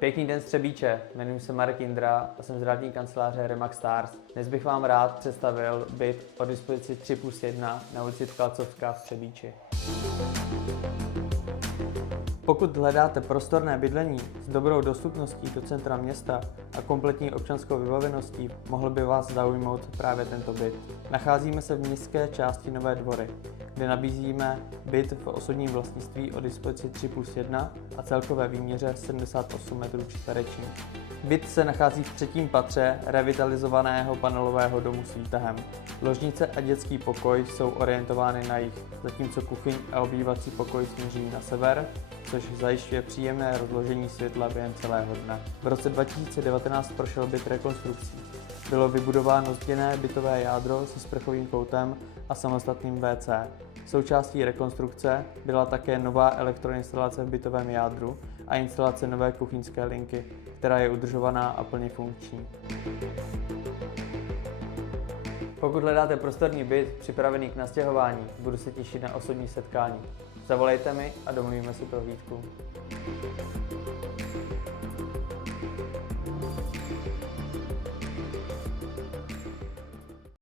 Pěkný den z Třebíče, jmenuji se Marek Jindra a jsem z realitní kanceláře Remax Stars. Dnes bych vám rád představil byt o dispozici 3+1 na ulici Tkalcovská v Třebíči. Pokud hledáte prostorné bydlení s dobrou dostupností do centra města a kompletní občanskou vybaveností, mohl by vás zaujmout právě tento byt. Nacházíme se v městské části Nové Dvory, kde nabízíme byt v osobním vlastnictví o dispozici 3+1 a celkové výměře 78 m². Byt se nachází v 3. patře revitalizovaného panelového domu s výtahem. Ložnice a dětský pokoj jsou orientovány na jih, zatímco kuchyň a obývací pokoj směří na sever, což zajišťuje příjemné rozložení světla během celého dne. V roce 2019 prošel byt rekonstrukcí. Bylo vybudováno zděné bytové jádro se sprchovým koutem a samostatným WC. Součástí rekonstrukce byla také nová elektroinstalace v bytovém jádru a instalace nové kuchyňské linky, která je udržovaná a plně funkční. Pokud hledáte prostorný byt připravený k nastěhování, budu se těšit na osobní setkání. Zavolejte mi a domluvíme si prohlídku.